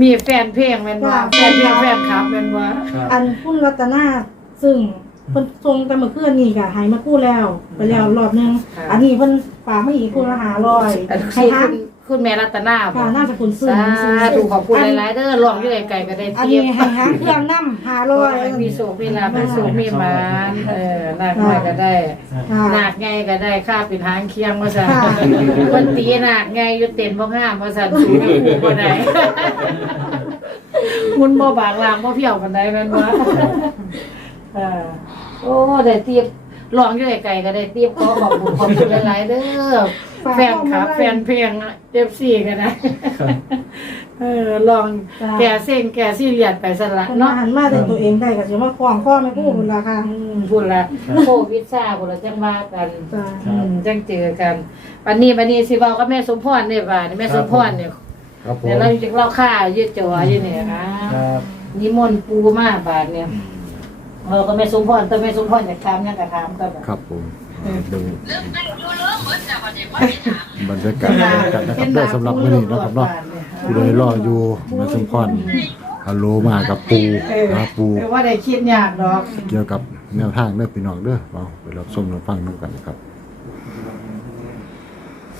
มีแฟนเพลงแม่นว่าแฟนเพลงแฟนคลับแม่นว่าครับอันคุณรัตนาซึ่งเพิ่นทรงแต่เมื่อคืนนี่ก็ใหายมากู้แล้ว ไปแล้วรอบนึงค่ะอันนี้เพิ่นฝากมาอีกคุณละหาร้อยอันให้คือทัคุกณ คุณแม่รัตนาบ่ค่ะน่าจะคุณซื้อสาธุขอบคุณหลายๆเด้อลองอยู่ไกลๆก็ได้อันเทีนี้ยบให้ฮักเครื่องน้ำหาร้อยมีโศกมีลาภมีโศกมีหมานเออนาคน้อยก็ได้ ค่ะนาคไงก็ได้ค่าปิดหางเคียงว่าซั่นค่ะคนตีนาคไงอยู่เต็นบ่งามว่าซั่นสูงอยู่บ่ได้มุนบ่บางลางบ่เพียวปานใดแม่นบ่เออโอ้ได้เตียบลองอยู่ไกลๆก็ได้เตียบขอขอบคุณขอบคุณหลายๆเด้อ แฟนคลับแฟนเพลงเอฟซีกันนะเออลองแก่เส้นแก่ซี่เรียนไปสละคนมาเนาะหันมาแต่ตัวเองได้ก็สิมาคล้องข้อแม่กู้พุ่นล่ะค่ะอืมพูดละโควิดซ่าพูดละจังว่ากันจ้าอืมจังเจอกันวันนี้วันนี้สิเว้ากับแม่สมพรเนี่ยว่านี่แม่สมพรเนี่ยครับผมเดี๋ยวเราจะเล่าค่ายืดจออยู่เนี่ยนะ ครับนิมนต์ปูมาบาดเนี่ยเราก็แม่สมพรแต่แม่สมพรอยากถามหยังก็ถามก็แบบครับผม ดูเรื่องไม่รู้เรื่องเหมือนแต่วันนี้ว่าไม่ถามบรรยากาศบรรยากาศนะครับเด้อสำหรับมื้อนี้นะครับเนาะผู้ใดรออยู่มาสมพรฮัลโหลมากับปูเออนะปูแต่ว่าได้คิดยากดอก เกี่ยวกับแนวทางเด้อพี่น้องเด้อเอาไปรับชมรับฟังนํกันนะครับ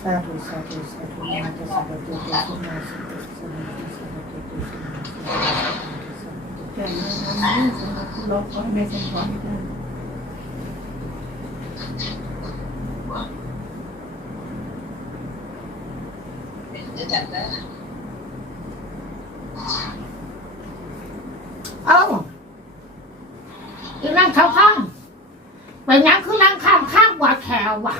สาธุสาธุสาธุนะจะสาธุตุสาธุนะสาธุสาธุสาธุสาธุจะจัดแล้ว เอ้าอีนั่งข้างข้างเป็นยังคือนั่งข้างข้างกว่าแถวว่ะ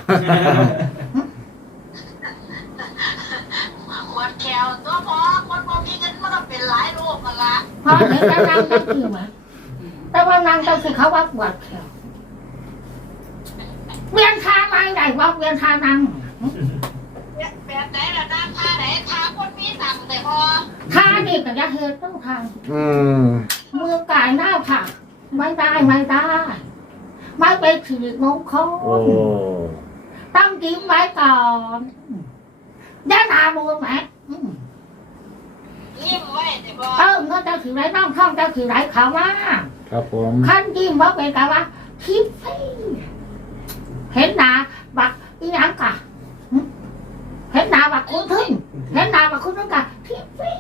วัดแคลตัวพอคนพอมีเงินมันก็เป็นหลายโรคกันละพอเห็นแต่นั่งนั่งคือไหมแต่ว่านั่งก็คือเขาว่าปวดแถวเวียนทางอะไรไหนว่าเวียนทางนั่งแบบไหนล่ะ น้ำท่าไหนท่าคนมีตังแต่พอทางนี่ก็จะเหตุต้องทางอืมมือกายหน้าค่ะ ไม่ได้ไม่ได้ไม่เป็นสิริมงคลโอ้ต้องยิ้มไว้ก่อนย่านาบูนไหมอืมยิ้มไว้แต่พอเออเงินเจ้าถือไรน้องท่องเจ้าถือไรเขาว่าครับผมขั้นยิ้มว่าเป็นกันว่าทิพฟี่เห็นหนาบักอีหยังกะหึเห็นหนาบักคุณทึ่ง เห็นหนาบักคุณทึ่งกะทิพฟี่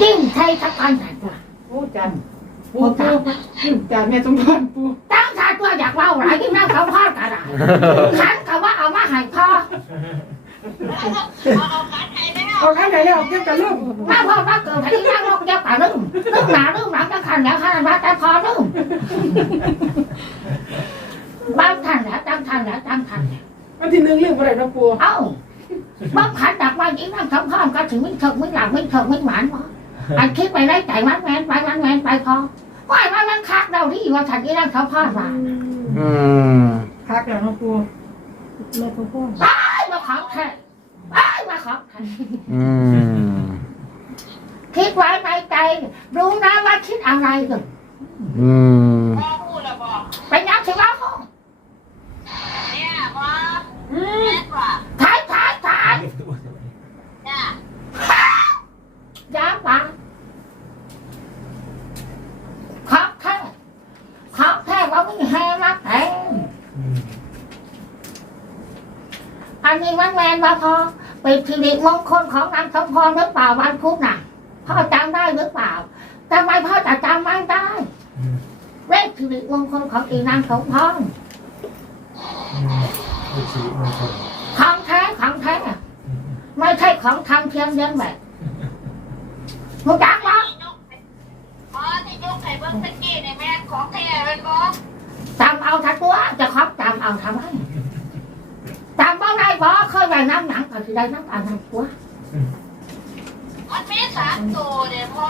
ยิ้มใช่สักอันไหนตัวปูจันปูจังปูจันแม่สมพรปูตั้งชาตัวอยากเล่าหลายที่นั่งเขาพ่อกันอะขันกับว่าเอามาให้พ่อเอาเอาคัดให้แล้วเอาข้างไหนแล้วเก็บกันลูกมาพ่อมาเกิดให้นั่งรถเจ้าป่าลืมลืมหนาลืมหลังจะขันแล้วขันมาแต่พอลืมบางทันแล้วตั้งทันแล้วตั้งทันแล้ววันที่หนึ่งเรื่องอะไรนะปูเอ้า บางขันดักว่ายิ่งนั่งทำข้ามก็ถึงไม่ถึงไม่หลับไม่ถึงไม่หมานพออันคิดไปได้ใจมันแมนไปมันแมนไปพอว่ามันมันคักเราที่ว่าฉันยิ่งนั่งทำข้ามมาอืมพักแล้วนะปูแม่พ่อพ่อไอ้มาขอแท้ไอ้มาขอแท้อืมคิดไว้ในใจรู้นะว่าคิดอะไรกันอืมพอพูดแล้วบอกไปยักษ์สิว่าห้อง เนี่ยพอแม่ว่า ถ่ายถ่ายถ่าย เนี่ย ย้ำว่าขอแท้ขอแท้ว่าไม่แห้รักแท้อันนี้มันแมนว่าพอเป็นสิ ริมงคลของนางสมพรหรือเปล่าวันพุธน่ะพ่อจำได้หรือเปล่าทำไมพ่อจะจำไม่ได้เลขสิริมงคลของอีนางสมพรของแท้ของแท้ไม่ใช่ของทำเทียมเลี้ยงแบบมึงจักวะพอที่ยกไข่เบิ้งตะกี้ในแม่ของแท้เป็นบอจำเอาทักตัวจะครอบจำเอาทำไม จำเอาได้บ่เคยไปน้ำหนังก็คือได้น้ำตาลน้ำตัวมันมีสามตัวเดี๋ยวพอ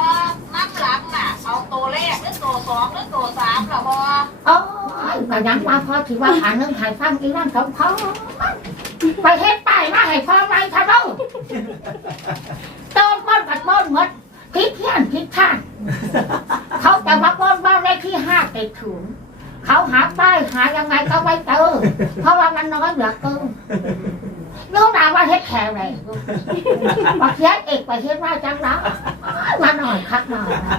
น้ำหลังน่ะเอาตัวแรกหรือตัวสองหรือตัวสามล่ะพอโอ้ยก็ยังมาพอถือว่าหาเรื่องถ่ายฟังอีนั่งสมพรไปเฮ็ดป้ายมาให้พ่อไม่ทะลุโต้นป้นกัดป้นหมดพิษเพี้ยนพิษท่านเขาจะมาป้นบ้านเลขที่ห้าติดถุง เขาหาป้ายหายังไงก็ไม่เจอเพราะว่ามันน้อยเหลือเกินโน้ด่าว่าเฮ็ดแขวเลยมาเฮ็ดเอกไปเฮ็ดมาจังนะมาหน่อยคักหน่อยนะ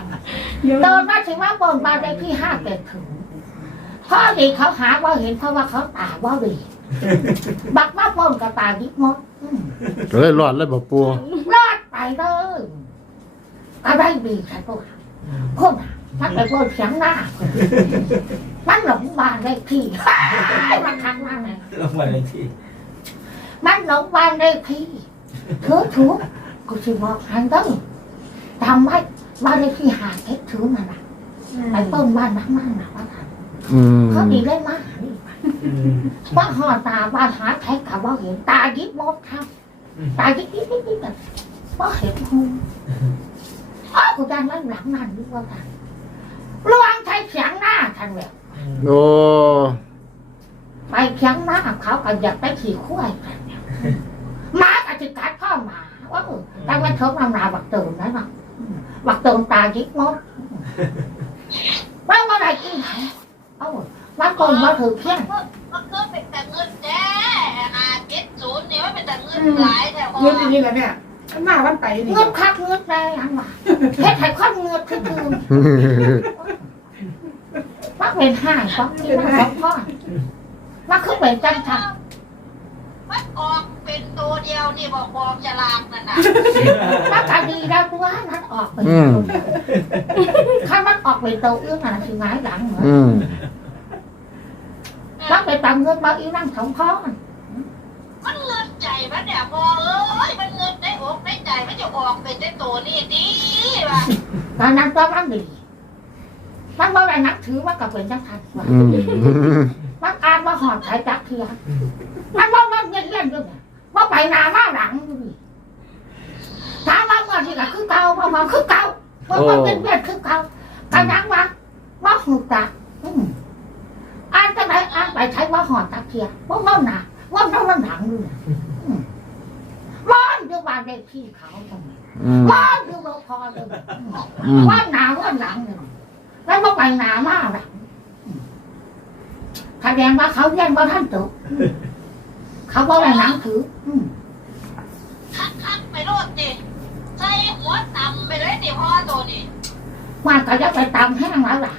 เดี๋ยวเดินมาถึงว่าบนบานได้ที่ห้าเกิดถึงพ่อดีเขาหาว่าเห็นเพราะว่าเขาตาว่าดีบักว่าบนกับตาดิบมดอืมก็เลยรอดเลยบ่ปูรอดไปเลยก็ได้ดีค่ะตัวพวกน่ะมันไปบนเสียงหน้า มันหลงบานได้ที่ มันทำมาไงลงมาเลยที่มันหลงบานได้ที่ถือถือกูสิบอกหันต้องทำไว้บ้านเลขที่หาเท็จถือมันนะไปเปิ้มบ้านนักมันนะว่าทอืมำเขาดีได้มากนี่ว่าหอตาบ้านหาแท็กกับว่าเห็นตายิบมดครับตายิบยิบยิบยิบแบบว่าเห็นหูอ้าวกูดันมันหลังนั่นดีกว่ากันลวงใช้เสียงหน้าทันเลย โอ้ไปเสียงหน้าเขาก็อยากไปขี่ขั้วกันเนี่ยหมาก็จะกัดพ่อหมาว่าเออแต่ว่าชกน้ำลายบักเติมนะเนาะบักเติมตายิบมดว่าว่าอะไรกินไหนเอ้ามันกลมมาถือเพี้ยนมันก็เป็นแต่เงินแจ้หาเจ็ดศูนย์นี่มันเป็นแต่เงินหลายแต่พอเงินจริงๆแหละเนี่ยหน้าวันไปนี่เงือกคักเงือกแรงอันว่าเฮ็ดให้คนเงือกคือคือมัน เป็นห้างของที่มันสองพ่อมันคือเป็นจังทังมันออกเป็นตัวเดียวนี่บอกบอกฉลากนั่นน่ะมันก็ดีแล้วตัวมันออกเป็นอืมถ้ามันออกเป็นตัวอื่นน่ะคือหงายหลังเหมือนอืมมันไปตามเงินมาอีนั่งสองพ่อมันเงินใจมันเนี่ยพอเอ้ยมันเงินได้อกได้ใจมันจะออกเป็นได้ตัวนี่ดีว่ะตอนนั้นก็มันดี มันบ่ได้นักถือมันก็เป็นจังทันว่ะอืมมันอ่านมาหอดสายจักเทียมันบ่มันเงี้ยเงี้ยอยู่เนี่ยว่าไปหนามาหลังอยู่นี่ถามว่าเมื่อที่ก็คือเก่าพอพอคือเก่าว่าว่าเป็นเวียนคือเก่ากันยังวะว่าหูจักอืมอ่านจังไหนอ่านไปใช้ว่าหอดจักเทียว่าว่าหนาว่าว่ามันหลังอยู่เนี่ยอืมว่านอยู่บ้านเลขที่เขาตรงนี้ อืมว่านอยู่รพอเลยอืมอืมว่าหนาว่าหลังเนี่ย แล้วว่าไปหนามากหลังแสดงว่าเขาเรียนว่าท่านจบเขาบอกอะไรหนังถืออืมคักคักไปโลดดิใส่หัวต่ำไปเลยนี่พ่อตัวนี่มันก็จะไปตามแห้งร้ายล่ะ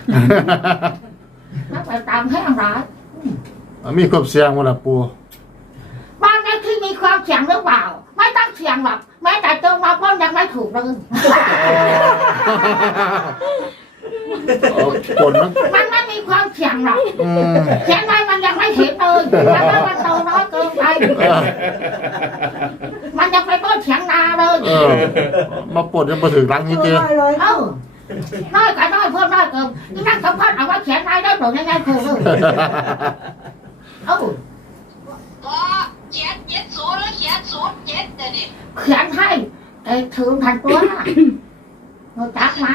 จะไปตามแห้งร้ายมีความเสี่ยงบ่ล่ะปูบ้านในที่มีความเสี่ยงหรือเปล่า ไม่ต้องเสี่ยงหรอกแม้แต่เจอมาพ้นยังไม่ถูกเลย โอ้ปนมันมันไม่มีความเสี่ยงหรอกอืมเขียนไว้มันยังไม่เห็นเลยแล้วก็มันโตน้อยเกินไปมันยังไปต้นเสียงนาเลยเออมาปนยังบ่ถึงหลังนี่เอติอร้อยเออน้อยกับน้อยเพิ่มน้อยเกินนี่นั่งสัมภาษณ์เอาว่าเขียนนายได้หรือยังไงคือเลยเออก็เขียนเจ็ดศูนย์แล้วเขียนศูนย์เจ็ดเดี๋ยวนี้เขียนให้ไอ้ถือทันตัวรู้จักไหม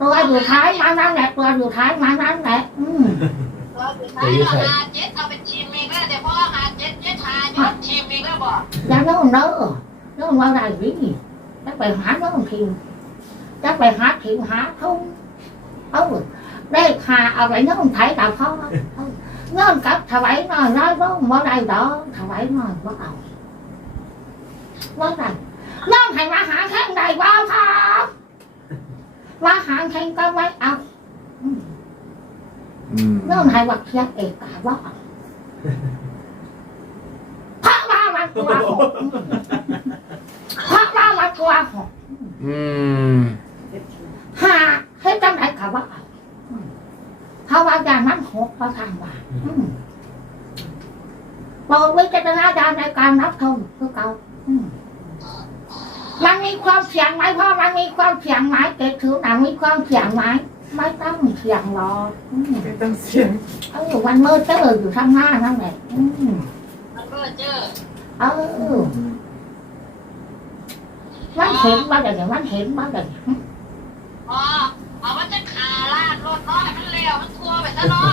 ตัวอยู่ท้ายมานั่นแหละตัวอยู่ท้ายมานั่นแหละอืมตัวสุดท้ายเราหาเจ็ดเอาเป็นทีมอีกแล้วแต่พ่อหาเจ็ดเจ็ดหายอดทีมอีกแล้วบอกอย่าโน่นเนอะโน่นว่าอะไรวิจะไปหาโน่นทีมจะไปหาทีมหาทุ่งเอาได้หาเอาไปโน่นไทยกับพ่อเอาเงินกับถวายหน่อยน้อยบ้างบ่ได้ดอกถวายหน่อยบ่เอาบ่ได้เงินให้มาหาแข่งใดบ่ครับ มาหาแข่งก็ไม่เอาเรื่องให้วักเทียบเอกกาว่าพระว่ามันกลัวหกพระว่ามันกลัวหกหาให้จังไหนกับว่าเอาเพราะว่าอย่างนั้นหกเพระทางว่าอืมบอกวิจารณญาณในการรับชมคือเก่า มมันมีความเสี่ยงไหมเพราะมันมีความเสี่ยงไหมเกิดถือหนังมีความเสี่ยงไหมไม่ต้องเสี่ยงหรอกอืมไม่ต้องเสียงเออวันเมื่อเจออยู่ข้างหน้านั่นแหละอืมมันก็เจอเออมันเห็นว่าอย่างนี้มันเห็นว่าอย่างนี้พอเอามันจะขาลาดรถน้อยมันเร็วมันทัวไปซะเนาะ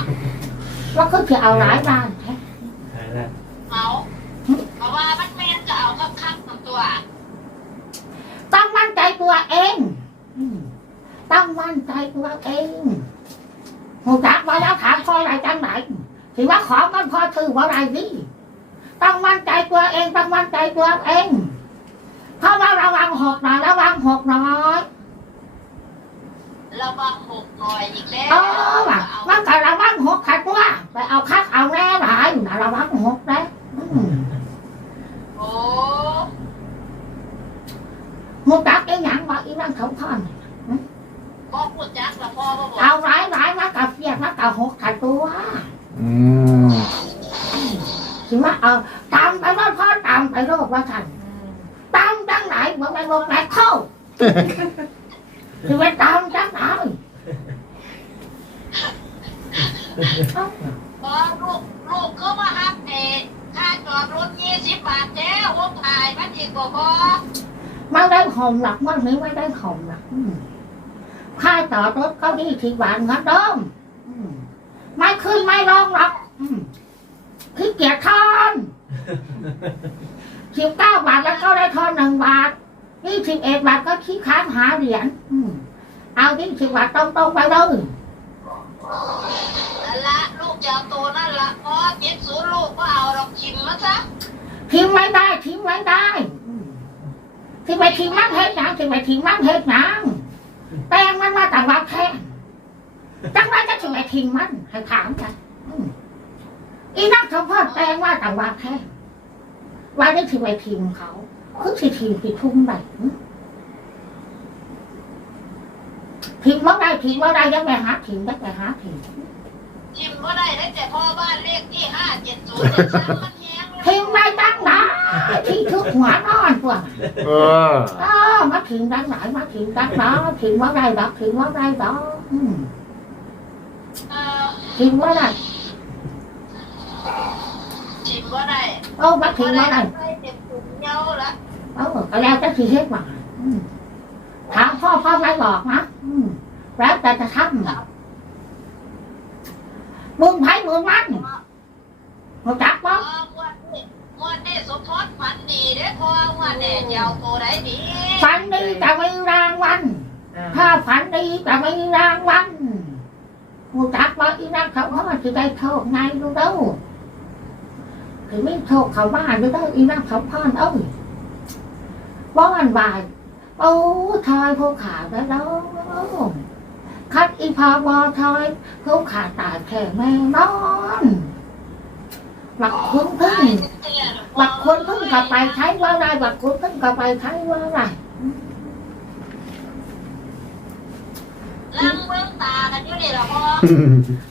ว่าเขาจะเอาร้ายบ้านแท้หายแล้วเอาเพราะว่ามันเมนจะเอาคักคักๆของตัวต้อง มั่นใจตัวเองอืมต้องมั่นใจตัวเองหูจักว่าแล้วถามพ่ออะไรจังไหนถือว่าขอมันพอถือว่าอะไรดิตต้องมั่นใจตัวเองต้องมั่นใจตัวเองเพราะว่าระวังหกหน่อยระวังหกน้อยระวังหกหน่อยอีกแล้วเออว่ะมันก็ระวังหกขัดตัวไปเอาคักเอาแน่หลายนะระวังหกนะอืม โอ้ มุดักไอ้หยังว่าอีนั่งเขาท่อนพ่อพูดจักละพ่อบอกเอาหลายหลายมากับเฟียดมากับหกขัดตัวอืมถึงว่าเอาตามไปว่าพ่อตามไปโลกว่าทันตามจังไหนบอกไปบอกไหนเข้าถึงว่าตามจังไหนพ่อลูกลูกก็มาฮับเอค่าจอดรถยี่สิบบาทแล้ววงถ่ายมันอีกบ่พ่อ ไม่ได้หอมหลักมันนี้ไม่ได้หอมหลักอืมค่าต่อรถก็ดีที่บ้านเหมือนเดิมอืมไม่ขึ้นไม่ลงหรอกอืมขี้เกียจทอนสิบเก้าบาทแล้วก็ได้ทอนหนึ่งบาทยี่สิบเอ็ดบาทก็ขี้ค้านหาเหรียญอืมเอายี่สิบบาทตรงๆไปเลยนั่นละลูกจะเอาตัวนั่นละพ่อเจ็ดศูนย์ลูกก็เอาดอกชิมมาซะทิ้งไม่ได้ทิ้งไม่ได้ อืมที่ไปทิ้งมันเฮ็ดหยังที่ไปทิ้งมันเฮ็ดหยังแป้งมันมาต่างวัดแค่จังว่าจะถึงไปทิ้งมันให้ถามกันอืมอีนักสมพรแป้งว่าต่างวัดแค่ว่าได้ถึงไปทิ้งเขาคือสิทิ้งที่ทุ่มไปทิ้งว่าได้ทิ้งว่าได้ยังไปหาทิ้งยังไปหาทิ้งชิมก็ได้ได้แต่พ่อบ้านเลขที่ห้าเจ็ดศูนย์เนี่ยซ้ำมันแห้งเลยทิ้งไม่ตั้งไหน ที่ทุกหัวนอนพวกเออเออมาถึงด้านไหนมาถึงด้าน đó ถึงว่าไร đó ถึงว่าไร đó ừ. เออถึงว่าไรชิมก็ได้เออมาถึงว่าไรได้เจ็บถุงเยาละเออก็แล้วจะที่เฮ็ดมาอืมถามพ่อพ่อไม่บอกนะอืมแล้วแต่จะทำมึงไผ่มึงมันมึงจักพบ่อมวนนี่มวนนี่ สมทศฝันดีเด้อพ่อมวนนี่ยาวตัวไหนดีฝันดีแต่ไม่รางวัลถ้าฝันดีแต่ไม่รางวัลมึงจักว่าอีนั่นเขาว่าจะได้โชคไงดูเด้อคือไม่โชคเขาบ้านดูเด้ออีนั่นเขาพานเอ้ยบ้านบายโอ้ทายผู้ขาได้แล้วคัดอีพาบอทายผู้ขาตายแค่แม่นอนหลักคุณพึ่ง หลักคุณพึ่งกลับไปใช้ว่าไรหลักคุณพึ่งกลับไปใช้ว่าไรลังเบื้องตากันอยู่นี่ละพ่อ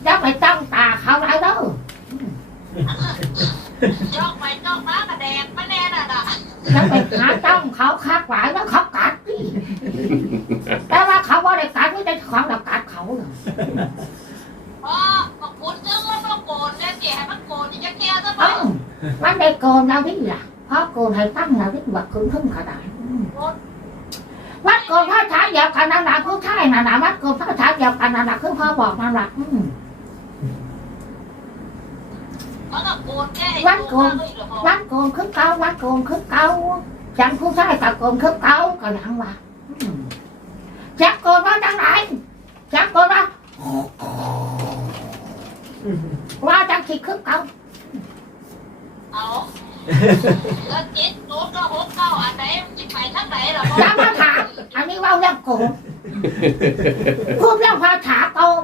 อย่าไปจ้องตาเขาไรเด้อจ้องไปจ้องมากระแดงไม่แน่น่ะน่ะอย่าไปหาจ้องเขาคักหลายแล้วเขากัดดิแต่ว่าเขาว่าได้กัดไม่ได้ของเรากัดเขาเลยพ่อบอกคุณจึงมันต้องโกนเนี่ยเสียให้มันโกนอย่าแค่ซะเอพ่ออมันได้ โกนเราดิล่ะเพราะโกนให้ตั้งเราดิว่าคุณพึ่งขนาดวัดโกนพระชายเดียวกันนั่นแหละผู้ชายนั่นแหละวัดโกนพร แล้วเจ็ดศูนย์ก็หกเก้าอันไหนมันจะไปทางไหนล่ะพ่ออย่ามาถามอันนี้ว่าเรื่องโกงพูดเรื่องภาษาโกง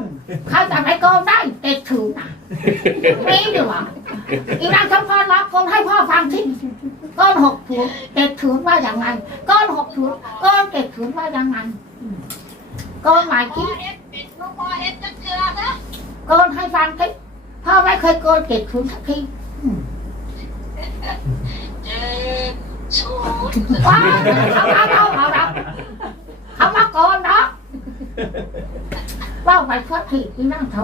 เขาจะไม่โกงได้เด็ดถึงนะนี่ดีกว่าอีนางสมพรรับโกงให้พ่อฟังที่ก้อนหกถุงเด็ดถึงว่าอย่างไงก้อนหกถุงก้อนเด็ดถึงว่าอย่างไงอืมก้อนหมายพ่คิอดเฮ็ดเป็นลูกพ่อเฮ็ดจักเทือนะก้อนให้ฟังที่พ่อไม่เคยโกนเด็ดถึงสักที อืมเจ็ดศูนย์ว้าวเขามาเราเอาเราเขามาโกนเนาะว่าไปทอดผิดที่นั่งส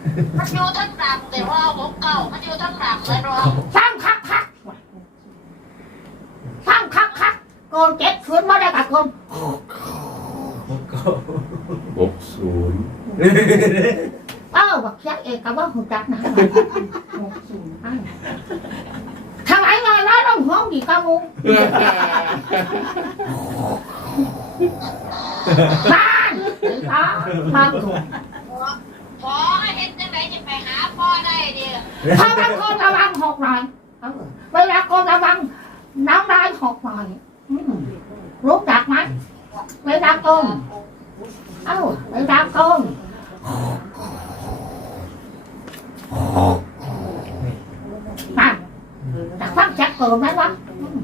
มพรโกนเกตถูผู้ใดสุภาพโกนนะครับเขาก็โกนได้จังที่เด้อเพื่อนเห็นว่าพระโกนให้ว่าเป็นตัวอยังรู้จักปะมันอยู่ทั้งหลังแต่ว่าหกเก้ามันอยู่ทั้งหลังเลยเนาะฟังคักคักฟังคักคักโกนเจ็ดฝืนมาได้กับโกนหกเก้าหกศูนย์เออบอกยักเอกกับว่าหูจักนะทำไมงานร้านต้องห้องดีกระมุงบ้านหรือเปล่าบ้านถูก พอเห็นจังไหนจะไปหาพ่อได้เดียวถ้าบางคนระวังหกหน่อยเออเวลาคนระวังน้ำลายหกหน่อยอืมรู้จักไหมเวลาโกงเอ้าเวลาโกงนั่นแต่ฟังแจ็คโกงไหมวะอืม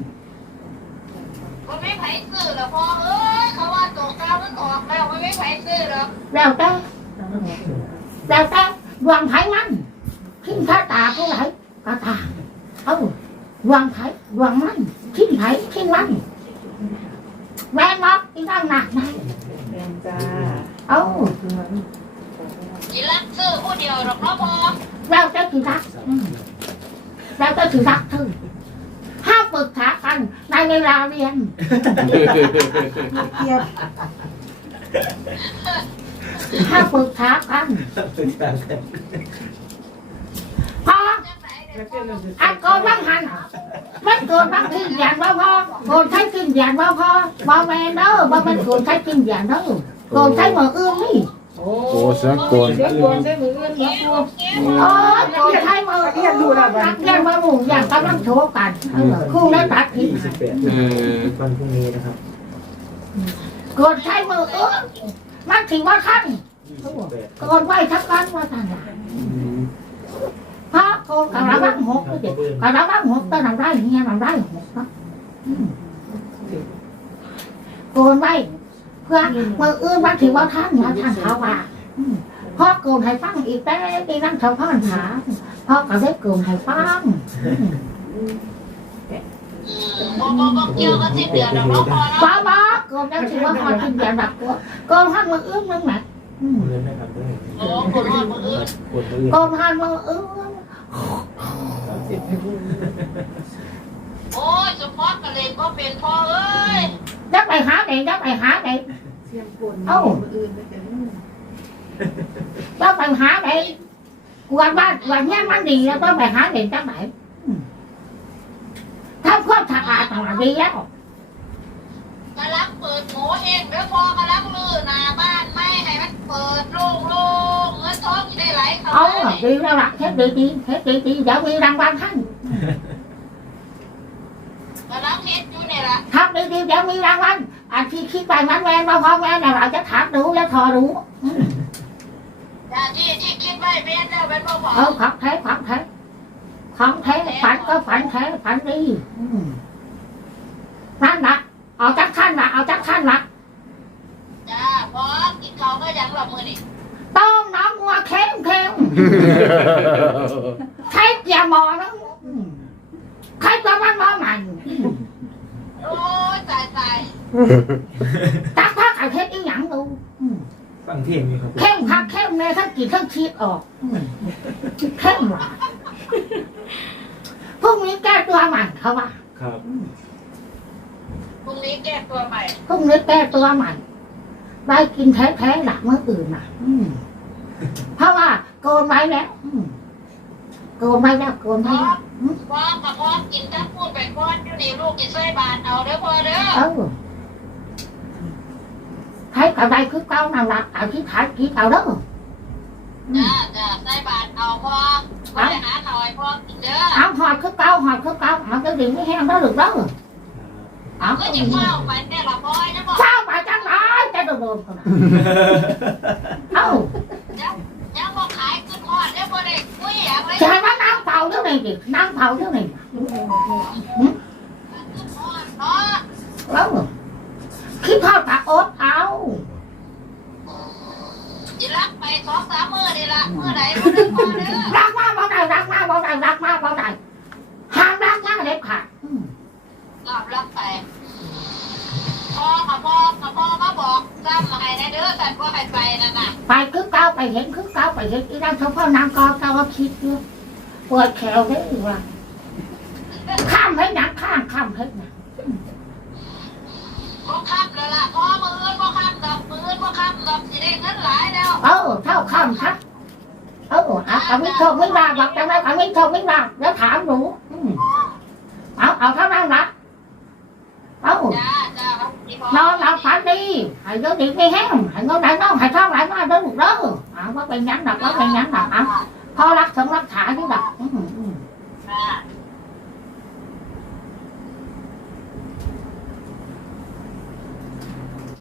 มันไม่ไผซื้อหรอกพ่อเอ้ยเขาว่าตัวเก้ามันออกแล้วมันไม่ไผซื้อหรอกแล้วแต่ แล้วแต่ดวงไผ่มันทิ้งข้าตาผู้ไหนก็ตาเอ้าดวงไผ่ดวงมันทิ้งไผ่ทิ้งมันแม่นอกอีนั่งหนักนะแม่นจ้าเอ้าจิรักซื้อผู้เดียวหรอกเนาะพ่อเราจะถือรักอืมเราจะถือรักเธอห้ามปรึกษากันในเวลาเรียนเทียบ ห้ามปรึกษากันพอจังไหนเดี๋แล้ยววเจ้าเรื่องอันก่อนว่างหันมันเกิดบางทีอย่างว่าพอโกนใช้กินอย่างว่าพอบอแมนเด้อบ่มันโกนใช้กินอย่างเด้อโกนใช้มืออื่นนี่โอ้โอ้เสียงโกนเสียงโกนใช่มือเอื้อนนะพ่อโอ้ยโกนใช้มืออื่นนักเรียนมาหมู่อย่างกำลังโชว์กันเออครู่ได้ตัดผิดเออวันพรุ่งนี้นะครับโกนใช้มืออื่นมั นถือว่าขั้น28โกนไว้ทั้งวันว่าท่านน่ะพระโกนกระวังหกก็เด็กกระวังหกตอนนั้นได้เงี้ยมันได้หกเนาะอืมโกนไว้เพื่อมืออื่นมันถือว่าท่านว่าท่านเขาว่าอืมพ่อโกนให้ฟังอีกแป๊บอีนั่งทำพ่อถามพ่อก็ได้โกนให้ฟัง พ่อพ่อเกี่ยวกับสิบเดือนหรอกเนาะพ่อเนาะป้าบ้าโกนแล้วถือว่าพอถึงอย่างดับตัวโกนให้มืออื่นมึงไหมอืมเงินนะครับด้วยโอ้คนนอนมืออื่นกดมือโกนให้มืออื่นโอ้ยสมพรกระเลนก็เป็นพ่อเอ้ยยักไปหาเด็กยักไปหาเด็กเสียงโกนมืออื่นไม่เป็นยักไปหาเด็กกวนบ้านกวนเงี้ยมันดีแล้วต้องไปหาเด็กจังไหนอืม ทำความสะอาดต่างดีแล้วกำลังเปิดหมูเองเดี๋ยวพ่อกำลังลื้อหน้าบ้านไม่ให้มันเปิดโล่งๆเงินทองจะได้ไหลเข้าเอาไปดีแล้วล่ะเฮ็ดดีดีเฮ็ดดีดีเดี๋ยวมีรางวัลให้กำลังเฮ็ดอยู่เนี่ยล่ะทำดีดีเดี๋ยวมีรางวัลอันที่คิดไปมันแวนมาพอแวนเราจะถามดูแล้วทอรู้อืมแต่ที่ที่คิดไว้เป็นแล้วเป็นพ่อบอก เออของแท้ของแท้ ของแท้ฝันก็ฝันแท้ฝันดีอืมนั่นนะเอาจักขั้นนะเอาจักขั้นนะจ้าพ่อกินข้าวก็ยังหลับมือนี่ต้มน้ำงัวเค็มเค็มใช้เกียร์หมอนะอืมใครจะมันมาใหม่อืมโอ้ยตายตายตักผ้าไก่เทศอีหยังดูอืมฟังเพลงอยู่ครับเข้มพักเข้มเลยทั้งกี่ทั้งชีดออกอืมเข้มว่ะ พรุ่งนี้แก้ตัวใหม่เขาว่าครับพรุ่งนี้แก้ตัวใหม่พรุ่งนี้แก้ตัวใหม่ได้กินแท้ๆหลักเมื่ออื่นน่ะ อืมเพราะว่าโกนไว้แล้วอืมโกนไว้แล้วโกนพ่ไว้อแล้วพ่อกับพ่อกินทั้งพูดไปพ่ออยู่นี่ลูกจะใส่บาทเอาเด้อพ่อเด้อเออใครกับใดคือเก้านั่งหลักเอาที่ขายกี่เอาเด้อ จ้าจ้าใส่บาทเอาพ่อไปหาข้าวให้พ่อกินเด้อเอาหอดคือเก้าหอดคือเก้าเอาจะดิ่งไม่แห้งแล้วหรือเด้อเอาก็จะเฝ้าไปเนี่ยละพ่อจะบอกเฝ้าไปจังไรจะโดนโดนคนน่ะเอ้ายังบอกขายขึ้นฮอดเด้อพ่อเด็กกุ้ยอย่างไรจะให้ว่านั่งเผาเท่าไหร่ดินั่งเผาเท่าไหร่ขึ้น นั่เขาพ่อน้ำก็เขาก็คิดเยอะปวดแขนได้อีว่าข้ามให้หนักข้ามข้ามให้หนักบ่ข้ามแล้วล่ะพอมือก็ข้ามดับมือก็ข้ามดับสิได้เงินหลายแล้วเออเท่าข้ามครับเออเอาเอาไม่โทษไม่ว่าบอกจังไรเอาไม่โทษไม่ว่าแล้วถามหนูเอาเอาเท่านั้นละ đâu? Dạ, dạ, vâng, nó là phải đi. Hãy cứ đi cái héo hãy cứ đại nó hãy sao lại nó đến một đó. À có bên nhắn đọc có bên nhắn đọc à khó lắc thượng lắc thả chứ đọc